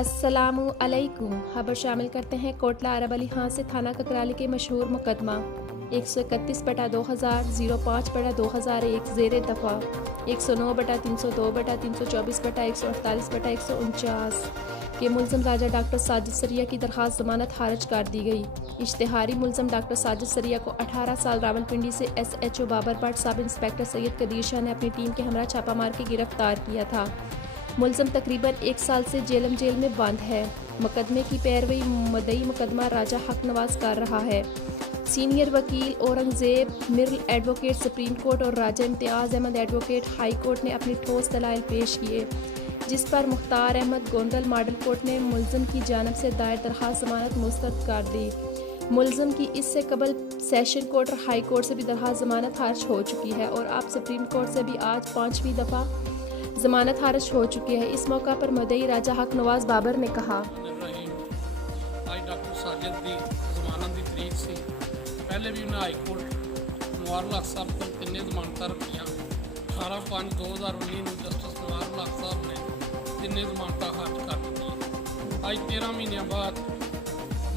अस्सलामु अलैकुम। खबर शामिल करते हैं कोटला अरब अली खां से थाना ककराली के मशहूर मुकदमा 131/2000 05/2001 ज़ेरे दफ़ा 109/302/324/148/149 के मुलज़म राजा डॉक्टर साजिद सरिया की दरख्वास्त ज़मानत खारिज कर दी गई। इश्तिहारी मुलज़म डॉक्टर साजिद सरिया को 18 साल रावलपिंडी से SHO Babar Bhatt sub inspector Syed Qadeer Shah ने अपनी टीम के हमरा छापा मार के गिरफ्तार किया था। मुलज़म तकरीबन 1 साल से जेल में बंद है। मुकदमे की पैरवी मदई मुकदमा राजा हक नवाज कर रहा है। सीनियर वकील औरंगजेब मिर्ल एडवोकेट सुप्रीम कोर्ट और राजा इम्तियाज़ अहमद एडवोकेट हाई कोर्ट ने अपनी ठोस दलाइल पेश किए, जिस पर मुख्तार अहमद गोंदल मॉडल कोर्ट ने मुलज़म की जानब से दायर दरख्वास्त ज़मानत मुस्तरद कर दी। मुलज़म की इससे कबल सेशन कोर्ट और हाई कोर्ट से भी दरख्वास्त ज़मानत खारिज हो चुकी है और अब सुप्रीम कोर्ट से भी आज 5वीं दफ़ा ज़मानत खारिज हो चुकी है। इस मौका पर मदई राजा हक नवाज बाबर ने कहा, डॉक्टर साजिद की जमानत की तरीक से पहले भी उन्हें हाई कोर्ट नवारुल हक साहब को 3 जमानत रखियाँ। 18/5/2019 में जस्टिस नवारुल हक साहब ने 3 जमानत खारिज कर दी। आज 13 महीनों बाद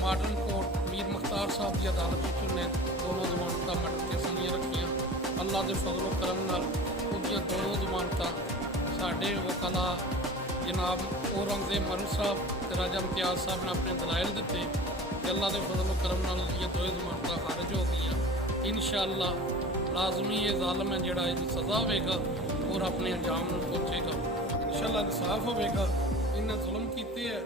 मॉडर्न कोर्ट मीर मुख्तार साहब की अदालत ने दोनों जमानत मट के सुनिया रखियाँ। अल्लाह के फजलो करम नाल उनकी दोनों जमानत साढ़े वकला जनाब औरंगजेब मरू साहब ते राजा इम्तियाज़ साहब ने अपने दलाइल दिते। अल्लाह के फजलो करम नाल ये दो जमानत खारिज हो गई। इंशाअल्लाह लाजमी ये जालम है जोड़ा इसकी सज़ा होगा और अपने अंजाम पहुँचेगा। इंशाअल्लाह इंसाफ होगा। इन्हें जुल्म किए है